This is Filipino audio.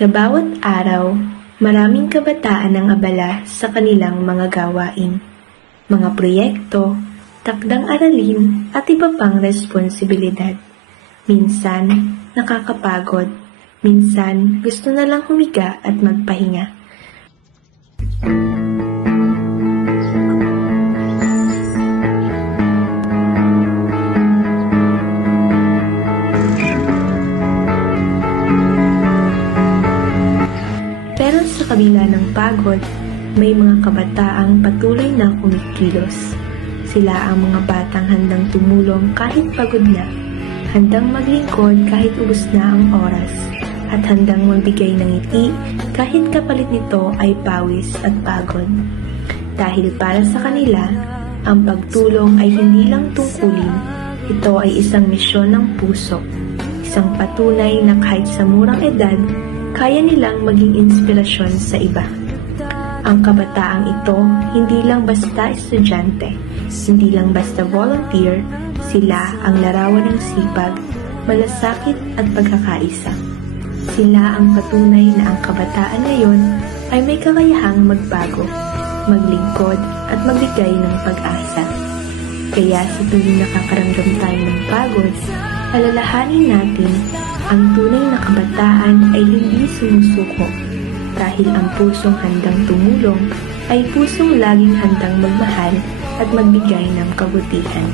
Sa bawat araw, maraming kabataan ang abala sa kanilang mga gawain, mga proyekto, takdang aralin at iba pang responsibilidad. Minsan, nakakapagod. Minsan, gusto na lang humiga at magpahinga. Pero sa kabila ng pagod, may mga kabataang patuloy na kumikilos. Sila ang mga batang handang tumulong kahit pagod na, handang maglingkod kahit ubos na ang oras, at handang magbigay ng ngiti kahit kapalit nito ay pawis at pagod. Dahil para sa kanila, ang pagtulong ay hindi lang tungkulin, ito ay isang misyon ng puso, isang patunay na kahit sa murang edad, kaya nilang maging inspirasyon sa iba. Ang kabataang ito, hindi lang basta estudyante, hindi lang basta volunteer, sila ang larawan ng sipag, malasakit at pagkakaisa. Sila ang patunay na ang kabataan ngayon ay may kakayahang magbago, maglingkod at magbigay ng pag-asa. Kaya sa tuwing nakakaramdam tayo ng pagod, alalahanin natin ang tunay na kabataan ay hindi sumusuko dahil ang pusong handang tumulong ay pusong laging handang magmahal at magbigay ng kabutihan.